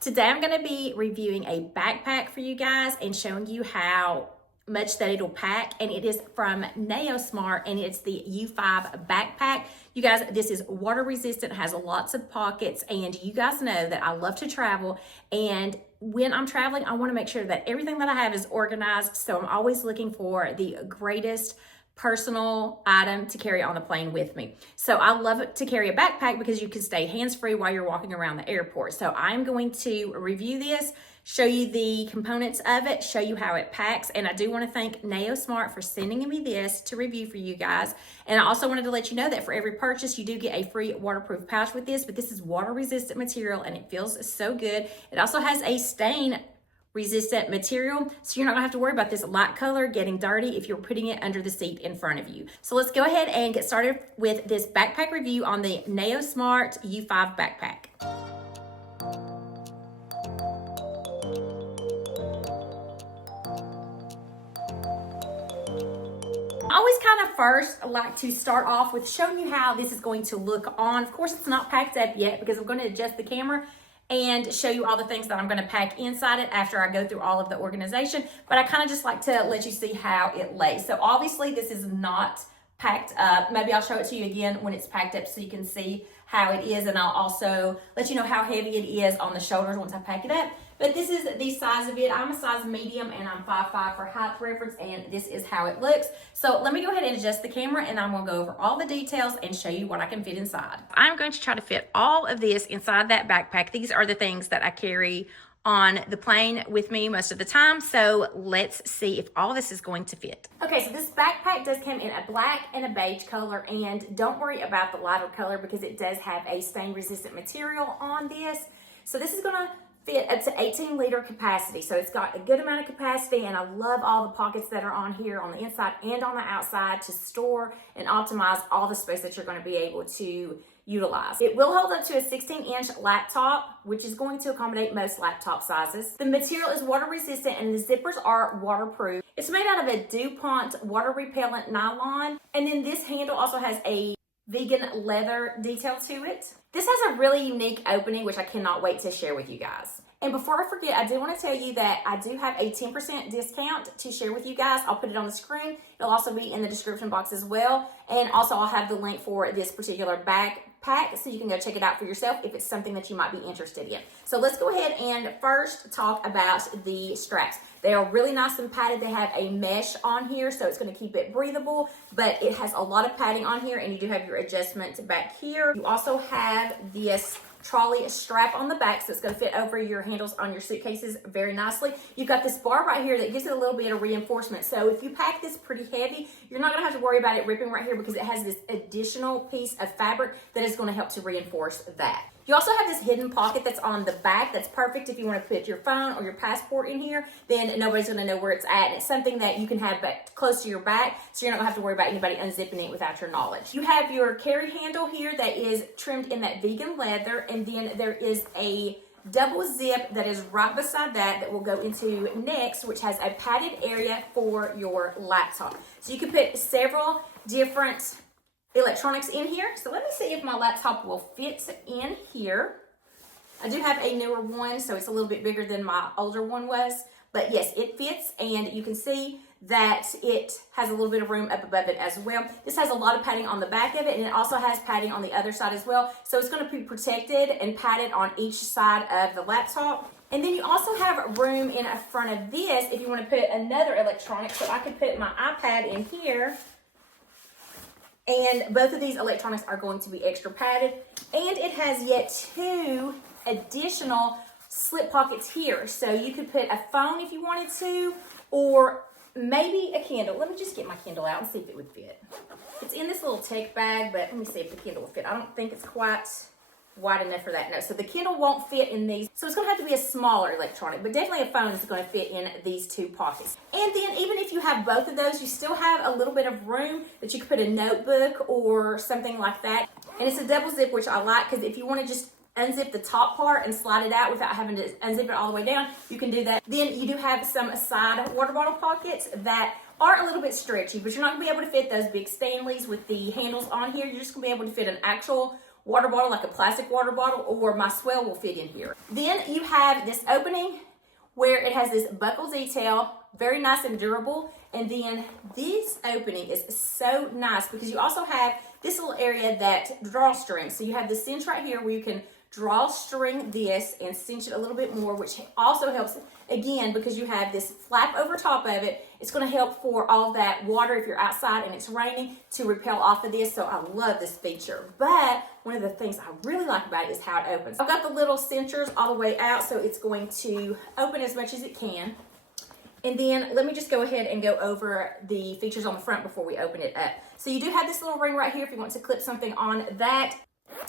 Today I'm going to be reviewing a backpack for you guys and showing you how much that it'll pack, and it is from NayoSmart and it's the U5 backpack. You guys, this is water resistant, has lots of pockets, and you guys know that I love to travel, and when I'm traveling I want to make sure that everything that I have is organized, so I'm always looking for the greatest personal item to carry on the plane with me. So I love it to carry a backpack because you can stay hands-free while you're walking around the airport. So I'm going to review this, show you the components of it, show you how it packs, and I do want to thank NayoSmart for sending me this to review for you guys. And I also wanted to let you know that for every purchase you do get a free waterproof pouch with this, but this is water resistant material and it feels so good. It also has a stain resistant material, so you're not gonna have to worry about this light color getting dirty if you're putting it under the seat in front of you. So let's go ahead and get started with this backpack review on the NayoSmart U5 backpack. I always kind of first like to start off with showing you how this is going to look on. Of course, it's not packed up yet because I'm going to adjust the camera and show you all the things that I'm going to pack inside it after I go through all of the organization. But I kind of just like to let you see how it lays. So obviously this is not packed up. Maybe I'll show it to you again when it's packed up so you can see how it is, and I'll also let you know how heavy it is on the shoulders once I pack it up. But this is the size of it. I'm a size medium and I'm 5'5" for height reference, and this is how it looks. So let me go ahead and adjust the camera and I'm gonna go over all the details and show you what I can fit inside. I'm going to try to fit all of this inside that backpack. These are the things that I carry on the plane with me most of the time. So let's see if all this is going to fit. Okay, so this backpack does come in a black and a beige color, and don't worry about the lighter color because it does have a stain resistant material on this. So this is gonna fit up to 18-liter capacity. So it's got a good amount of capacity, and I love all the pockets that are on here on the inside and on the outside to store and optimize all the space that you're gonna be able to utilize. It will hold up to a 16-inch laptop, which is going to accommodate most laptop sizes. The material is water resistant and the zippers are waterproof. It's made out of a DuPont water repellent nylon, and then this handle also has a vegan leather detail to it. This has a really unique opening, which I cannot wait to share with you guys. And before I forget, I do want to tell you that I do have a 10% discount to share with you guys. I'll put it on the screen. It'll also be in the description box as well. And also I'll have the link for this particular backpack so you can go check it out for yourself if it's something that you might be interested in. So let's go ahead and first talk about the straps. They are really nice and padded. They have a mesh on here, so it's going to keep it breathable, but it has a lot of padding on here, and you do have your adjustments back here. You also have this trolley strap on the back, so it's going to fit over your handles on your suitcases very nicely. You've got this bar right here that gives it a little bit of reinforcement, so if you pack this pretty heavy, you're not going to have to worry about it ripping right here because it has this additional piece of fabric that is going to help to reinforce that. You also have this hidden pocket that's on the back that's perfect if you want to put your phone or your passport in here, then nobody's going to know where it's at, and it's something that you can have back close to your back, so you're not going to have to worry about anybody unzipping it without your knowledge. You have your carry handle here that is trimmed in that vegan leather, and then there is a double zip that is right beside that will go into next, which has a padded area for your laptop. So you can put several different electronics in here. So let me see if my laptop will fit in here. I do have a newer one, so it's a little bit bigger than my older one was, but yes, it fits, and you can see that it has a little bit of room up above it as well. This has a lot of padding on the back of it, and it also has padding on the other side as well, so it's going to be protected and padded on each side of the laptop. And then you also have room in front of this if you want to put another electronic, so I could put my iPad in here. And both of these electronics are going to be extra padded. And it has yet two additional slip pockets here. So you could put a phone if you wanted to, or maybe a Kindle. Let me just get my Kindle out and see if it would fit. It's in this little tech bag, but let me see if the Kindle will fit. I don't think it's quite wide enough for that. No, so the Kindle won't fit in these. So it's going to have to be a smaller electronic, but definitely a phone is going to fit in these two pockets. And then even if you have both of those, you still have a little bit of room that you could put a notebook or something like that. And it's a double zip, which I like, because if you want to just unzip the top part and slide it out without having to unzip it all the way down, you can do that. Then you do have some side water bottle pockets that are a little bit stretchy, but you're not going to be able to fit those big Stanleys with the handles on here. You're just going to be able to fit an actual water bottle, like a plastic water bottle, or my swell will fit in here. Then you have this opening where it has this buckle detail, very nice and durable. And then this opening is so nice because you also have this little area that drawstring. So you have the cinch right here where you can drawstring this and cinch it a little bit more, which also helps, again, because you have this flap over top of it. It's going to help for all that water if you're outside and it's raining to repel off of this. So I love this feature. But one of the things I really like about it is how it opens. I've got the little cinchers all the way out, so it's going to open as much as it can. And then let me just go ahead and go over the features on the front before we open it up. So you do have this little ring right here if you want to clip something on that.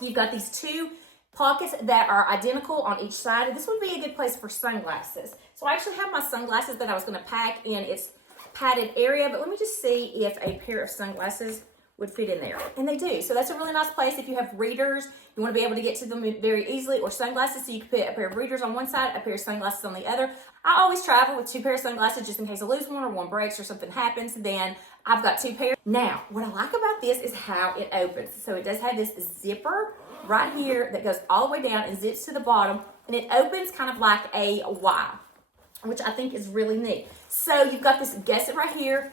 You've got these two pockets that are identical on each side. And this would be a good place for sunglasses. So I actually have my sunglasses that I was going to pack in its padded area, but let me just see if a pair of sunglasses would fit in there. And they do. So that's a really nice place if you have readers, you want to be able to get to them very easily, or sunglasses, so you can put a pair of readers on one side, a pair of sunglasses on the other. I always travel with 2 pairs of sunglasses just in case I lose one or one breaks or something happens. Then I've got 2 pairs. Now, what I like about this is how it opens. So it does have this zipper right here that goes all the way down and zips to the bottom, and it opens kind of like a Y, which I think is really neat. So you've got this gusset right here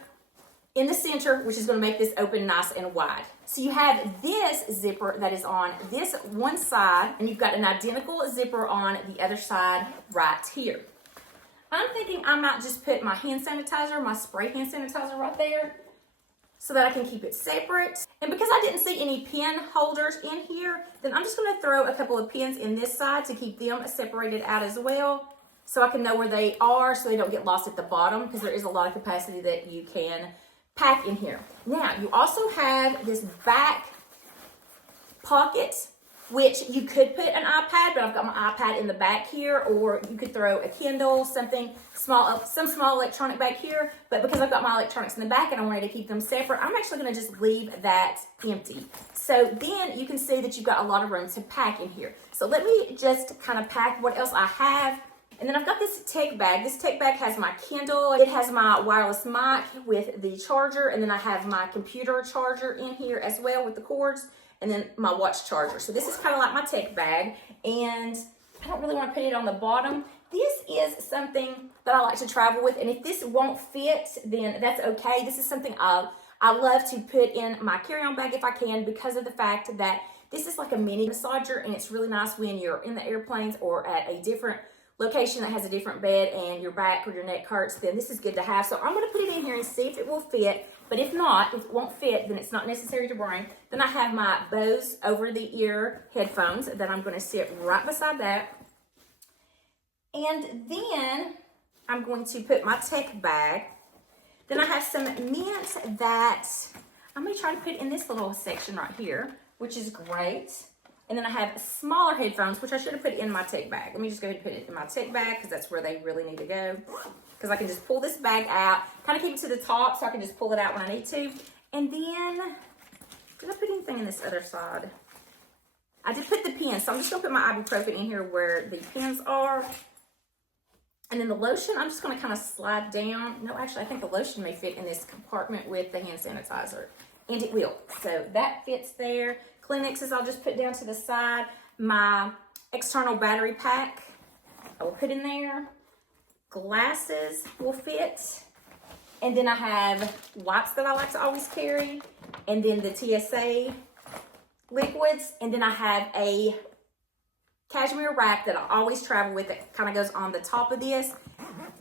in the center, which is going to make this open nice and wide. So you have this zipper that is on this one side, and you've got an identical zipper on the other side right here. I'm thinking I might just put my hand sanitizer, my spray hand sanitizer right there, so that I can keep it separate. And because I didn't see any pen holders in here, then I'm just going to throw a couple of pins in this side to keep them separated out as well, so I can know where they are so they don't get lost at the bottom, because there is a lot of capacity that you can pack in here. Now, you also have this back pocket, which you could put an iPad, but I've got my iPad in the back here, or you could throw a Kindle, something small, some small electronic back here. But because I've got my electronics in the back and I wanted to keep them separate, I'm actually going to just leave that empty. So then you can see that you've got a lot of room to pack in here. So let me just kind of pack what else I have. And then I've got this tech bag. This tech bag has my Kindle. It has my wireless mic with the charger. And then I have my computer charger in here as well with the cords. And then my watch charger. So this is kind of like my tech bag. And I don't really want to put it on the bottom. This is something that I like to travel with. And if this won't fit, then that's okay. This is something I love to put in my carry-on bag if I can, because of the fact that this is like a mini massager. And it's really nice when you're in the airplanes or at a different location that has a different bed and your back or your neck hurts, then this is good to have. So I'm going to put it in here and see if it will fit. But if not, if it won't fit, then it's not necessary to bring. Then I have my Bose over-the-ear headphones that I'm going to sit right beside that. And then I'm going to put my tech bag. Then I have some mint that I'm going to try to put in this little section right here, which is great. And then I have smaller headphones, which I should have put in my tech bag. Let me just go ahead and put it in my tech bag, because that's where they really need to go. Because I can just pull this bag out, kind of keep it to the top so I can just pull it out when I need to. And then, did I put anything in this other side? I did put the pens, so I'm just going to put my ibuprofen in here where the pens are. And then the lotion, I'm just going to kind of slide down. No, actually, I think the lotion may fit in this compartment with the hand sanitizer. And it will. So that fits there. Kleenexes I'll just put down to the side. My external battery pack I will put in there. Glasses will fit. And then I have wipes that I like to always carry. And then the TSA liquids. And then I have a cashmere wrap that I always travel with that kind of goes on the top of this.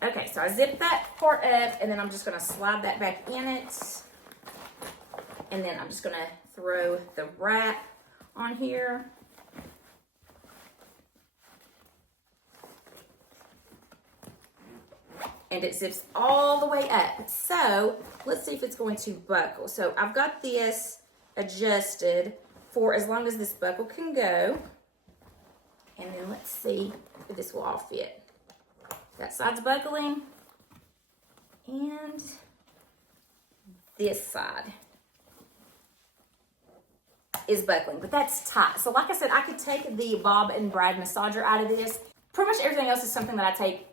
Okay, so I zip that part up, and then I'm just going to slide that back in it. And then I'm just going to throw the wrap on here. And it zips all the way up. So let's see if it's going to buckle. So I've got this adjusted for as long as this buckle can go. And then let's see if this will all fit. That side's buckling. And this side is buckling, but that's tight. So like I said, I could take the Bob and Brad massager out of this. Pretty much everything else is something that I take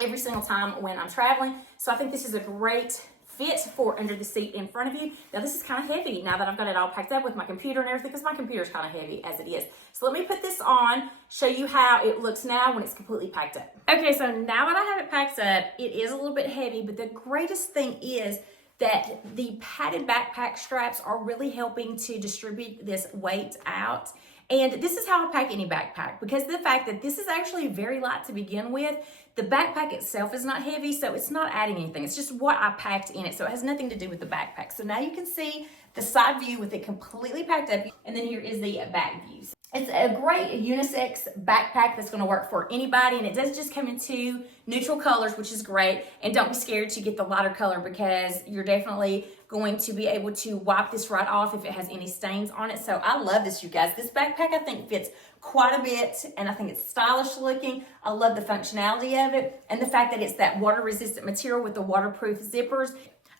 every single time when I'm traveling. So I think this is a great fit for under the seat in front of you. Now this is kind of heavy now that I've got it all packed up with my computer and everything, because my computer is kind of heavy as it is. So let me put this on, show you how it looks now when it's completely packed up. Okay, so now that I have it packed up, it is a little bit heavy, but the greatest thing is that the padded backpack straps are really helping to distribute this weight out. And this is how I pack any backpack, because of the fact that this is actually very light to begin with. The backpack itself is not heavy, so it's not adding anything. It's just what I packed in it, so it has nothing to do with the backpack. So now you can see the side view with it completely packed up, and then here is the back views. It's a great unisex backpack that's gonna work for anybody, and it does just come in 2 neutral colors, which is great. And don't be scared to get the lighter color, because you're definitely going to be able to wipe this right off if it has any stains on it. So I love this, you guys. This backpack I think fits quite a bit, and I think it's stylish looking. I love the functionality of it, and the fact that it's that water resistant material with the waterproof zippers.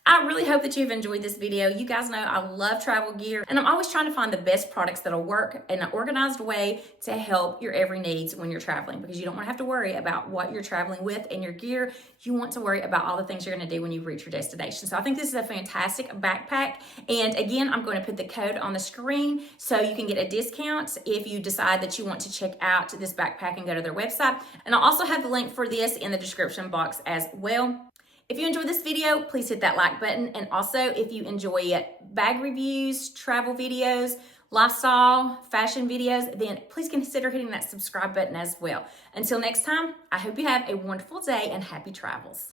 I really hope that you've enjoyed this video. You guys know I love travel gear, and I'm always trying to find the best products that'll work in an organized way to help your every needs when you're traveling, because you don't want to have to worry about what you're traveling with and your gear. You want to worry about all the things you're going to do when you reach your destination. So I think this is a fantastic backpack. And again, I'm going to put the code on the screen so you can get a discount if you decide that you want to check out this backpack and go to their website. And I'll also have the link for this in the description box as well. If you enjoyed this video, please hit that like button. And also, if you enjoy bag reviews, travel videos, lifestyle, fashion videos, then please consider hitting that subscribe button as well. Until next time, I hope you have a wonderful day and happy travels.